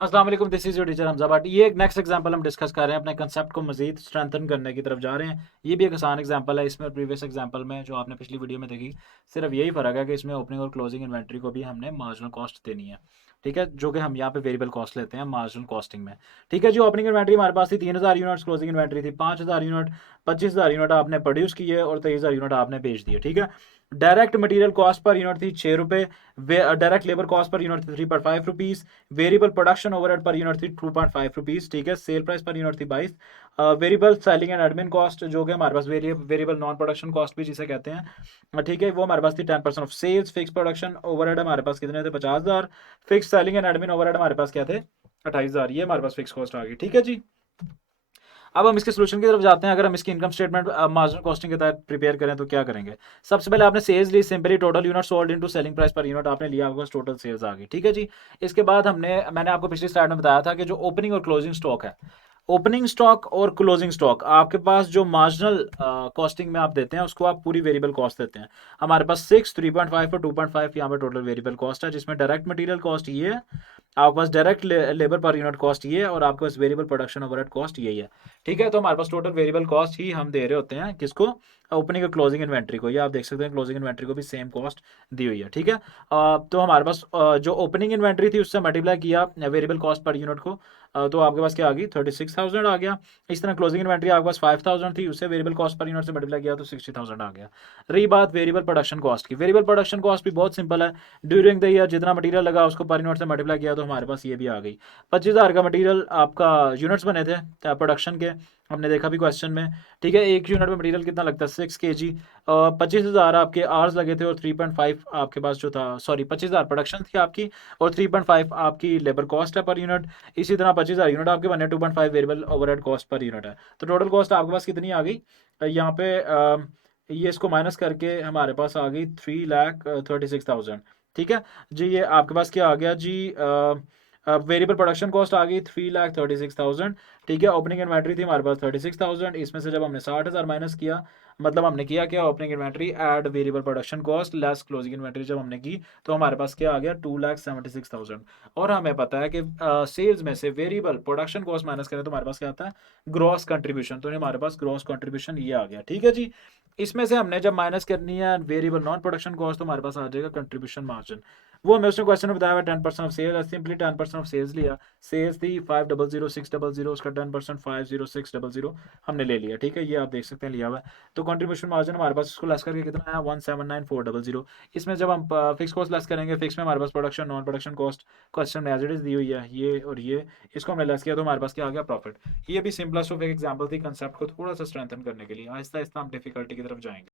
अस्सलाम वालेकुम, this is your teacher Hamza but ये एक नेक्स्ट एग्जांपल हम डिस्कस कर रहे हैं, अपने कंसेप्ट को मज़ीद स्ट्रेंथन करने की तरफ जा रहे हैं। ये भी एक आसान एग्जांपल है, इसमें और प्रीवियस एग्जांपल में जो आपने पिछली वीडियो में देखी, सिर्फ यही फ़र्क है कि इसमें ओपनिंग और क्लोजिंग इन्वेंटरी को भी हमने मार्जिनल कॉस्ट देनी है। ठीक है, जो कि हम यहाँ पे वेरिएबल कॉस्ट लेते हैं मार्जिनल कॉस्टिंग में। ठीक है जी, ओपनिंग इन्वेंटरी हमारे पास थी 3000 यूनिट्स, क्लोजिंग इन्वेंटरी थी 5000 यूनिट। 25000 यूनिट आपने प्रोड्यूस किए और 23000 यूनिट आपने बेच दिए। ठीक है, direct material cost per unit थी 6 रुपये, direct labour cost per unit थी 3.5 rupees, variable production overhead per unit थी 2.5 रुपीज़। ठीक है, सेल प्राइस पर यूनिट थी 22। Variable selling and admin cost जो कि हमारे पास वेरिएबल नॉन प्रोडक्शन कॉस्ट भी जिसे कहते हैं, ठीक है, वो हमारे पास थी 10% of sales. Fix production overhead हमारे पास कितने थे? 50,000। Fix selling and admin overhead हमारे पास क्या थे? 28,000। ये हमारे पास फिक्स कॉस्ट आ गई। ठीक है जी, अब हम इसके सोल्यूशन की तरफ जाते हैं। अगर हम इसकी इनकम स्टेटमेंट मार्जिनल कॉस्टिंग के तहत प्रिपेयर करें तो क्या करेंगे? सबसे पहले आपने सेल्स ली, simply total unit sold into selling price per unit आपने लिया, आपके पास टोटल सेल्स आ गई। ठीक है जी, इसके बाद मैंने आपको पिछली स्लाइड में बताया था कि जो ओपनिंग और क्लोजिंग स्टॉक है, ओपनिंग स्टॉक और क्लोजिंग स्टॉक आपके पास जो मार्जिनल कॉस्टिंग में आप देते हैं उसको आप पूरी वेरिएबल कॉस्ट देते हैं। हमारे पास 6, 3.5 और 2.5 यहाँ पे टोटल वेरिएबल कॉस्ट है, जिसमें डायरेक्ट मटेरियल कॉस्ट ये है, आपके पास direct labour per unit cost ये है, और आपके पास वेरिएबल प्रोडक्शन ओवरहेड कॉस्ट यही है। ठीक है, तो हमारे पास टोटल वेरिएबल कॉस्ट ही हम दे रहे होते हैं किसको? ओपनिंग और क्लोजिंग इन्वेंट्री को। ये आप देख सकते हैं क्लोजिंग इन्वेंट्री को भी सेम कॉस्ट दी हुई है। ठीक है, तो हमारे पास जो ओपनिंग इन्वेंट्री थी उससे मल्टीप्लाई किया वेरिएबल कॉस्ट पर यूनिट को, तो आपके पास क्या आ गई? 36,000 आ गया। इस तरह क्लोजिंग इन्वेंट्री आपके पास 5,000 थी, उससे वेरिएबल कॉस्ट पर यूनिट से मल्टीप्लाई किया तो 60,000 आ गया। रही बात वेरिएबल प्रोडक्शन कॉस्ट की, वेरिएबल प्रोडक्शन कॉस्ट भी बहुत सिंपल है। ड्यूरिंग द ईयर जितना मटेरियल लगा उसको पर यूनिट से मल्टीप्लाई किया तो हमारे पास ये भी आ गई। 25,000 का मटेरियल आपका यूनिट्स बने थे प्रोडक्शन के, हमने देखा भी क्वेश्चन में। ठीक है, एक यूनिट में मटेरियल कितना लगता है? 6 kg। 25,000 आपके आवर्स लगे थे और 3.5 आपके पास जो था, सॉरी 25,000 प्रोडक्शन थी आपकी और 3.5 आपकी लेबर कॉस्ट है पर यूनिट। इसी तरह 25,000 यूनिट आपके बने, 2.5 variable overhead cost per unit है। तो टोटल कॉस्ट आपके पास कितनी आ गई? यहाँ पे ये इसको माइनस करके हमारे पास आ गई 3,36,000। ठीक है जी, ये आपके पास क्या आ गया जी? वेरिएबल प्रोडक्शन कॉस्ट आ गई 3,36,000। ठीक है, ओपनिंग इन्वेंट्री थी हमारे पास 36,000, इसमें से जब हमने 60,000 माइनस किया, मतलब हमने किया क्या? Opening inventory add variable production cost less closing inventory जब हमने की, तो हमारे पास क्या आ गया? 2,76,000। और हमें पता है कि सेल्स में से वेरिएबल प्रोडक्शन कॉस्ट माइनस करें तो हमारे पास क्या आता है? Gross contribution. तो हमारे पास ग्रॉस कंट्रीब्यूशन ये आ गया। ठीक है जी, इसमें से हमने जब माइनस करनी है वेरिएबल नॉन प्रोडक्शन कॉस्ट तो हमारे पास आ जाएगा कंट्रीब्यूशन मार्जिन। वो हमें उसने क्वेश्चन में बताया हुआ 10% of sales, simply 10% of sales लिया। सेल्स थी 5,006,000, उसका 10% 5,006,000 हमने ले लिया। ठीक है, ये आप देख सकते हैं लिया हुआ है। तो कंट्रीब्यूशन मार्जिन हमारे पास उसको लेस करके कितना है? 179,400। इसमें जब हम फिक्स कॉस्ट लेस करेंगे, फिक्स में हमारे पास production non production cost question में एज इट इज दी हुई है, ये और ये, इसको हमने लेस किया तो हमारे पास क्या आ गया? प्रॉफिट। ये भी सिंपलेस्ट ऑफ एक एग्जाम्पल थी कंसेप्ट को थोड़ा सा स्ट्रेंथन करने के लिए। आहिस्ता आहिस्ता हम डिफिकल्टी की तरफ जाएंगे।